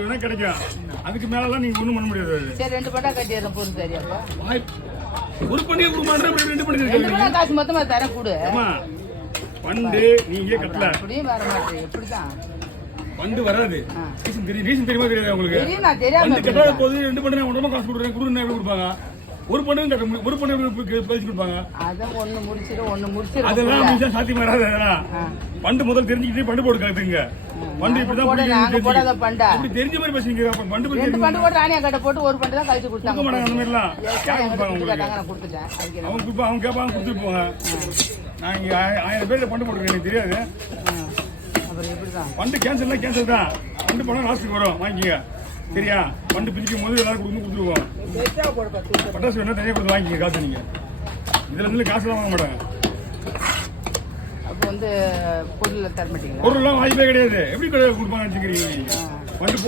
வேணா கிடைக்கும். அதுக்கு மேலலாம் நீங்க ஒண்ணும் பண்ண முடியாது. சரி 2 பண்டா கட்டிடுறேன் பொறு சரி அப்ப. ஒரு பண்டிகை கொடுமாட்டா 2 பண்டிகை 2 பண்டா காசு மொத்தமா தர கூடு. அம்மா பண்டு நீங்க கட்டல. அப்படியே வர மாட்டேன். எப்படிதான்? பண்டு வராது. ரீசன் தெரியுமா தெரியாதா உங்களுக்கு? தெரியும் நான் தெரியாம. பண்டு கட்டாத போது 2 பண்டு நான் உடனே காசு கொடுக்குறேன். குடுன்னு எப்படி கொடுப்பாங்க? ஒரு பண்டு கட்ட ஒரு பண்டு கழிச்சு கொடுப்பாங்க. அத ஒண்ணு முடிச்சிரு. அதெல்லாம் முடிச்சா சாத்தியமா வராது. அதெல்லாம் பண்டு முதல்ல தெரிஞ்சுக்கிட்டு பண்டு போட்டு கட்டுங்க. பண்டு இப்படிதான் போடாத பண்டா. அப்படி தெரிஞ்ச மாதிரி பேசுறீங்க. பண்டு 2 பண்டு போட்டு ராணியா கட்ட போட்டு ஒரு பண்டு தான் கழிச்சு கொடுத்தாங்க. அந்த மாதிரி எல்லாம் யார் கொடுப்பாங்க உங்களுக்கு? நான் கொடுத்துட்டேன். அவங்க கேட்பாங்க கொடுத்துட்டு போங்க. நான் இங்க 1000 பேர்ல பண்டு போட்டுருக்கேன். எனக்கு தெரியாது. அப்புறம் எப்படிதான்? பண்டு கேன்சல் தான். பண்டு போனா லாஸ்ட்டுக்கு வரும். வாங்கிக்கங்க. சரியா? பண்டு பிரிக்கும் போது எல்லாரும் கொடுத்துருவோம். பட்டாசு வேணா தனியாக கொடுத்து வாங்கிக்கங்க. காசு நீங்க இதுல இருந்து காசுலாம் வாங்க மாட்டாங்க. அப்போ பொருள் தர மாட்டீங்களா? பொருள்லாம் வாய்ப்பே கிடையாது. எப்படி கொடுப்பாங்க வச்சுக்கிறீங்க? பண்டு